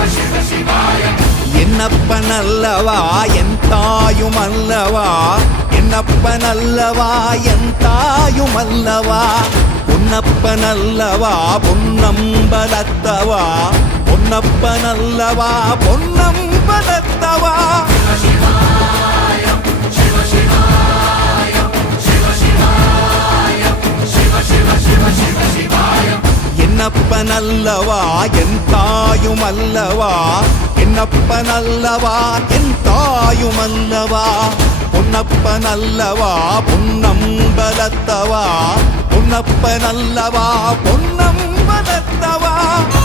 என்னப்பனல்லவா என் தாயுமல்லவா, என்னப்பனல்லவா என் தாயுமல்லவா, பொன்னப்பனல்லவா பொன்னம்பலத்தவா, பொன்னப்பனல்லவா பொன்னம்பலத்தவா. என்னப்பனல்லவா என் தாயுமல்லவா, என்னப்பனல்லவா என் தாயுமல்லவா, பொன்னப்பனல்லவா பொன்னம்பலத்தவா, பொன்னப்பனல்லவா பொன்னம்பலத்தவா.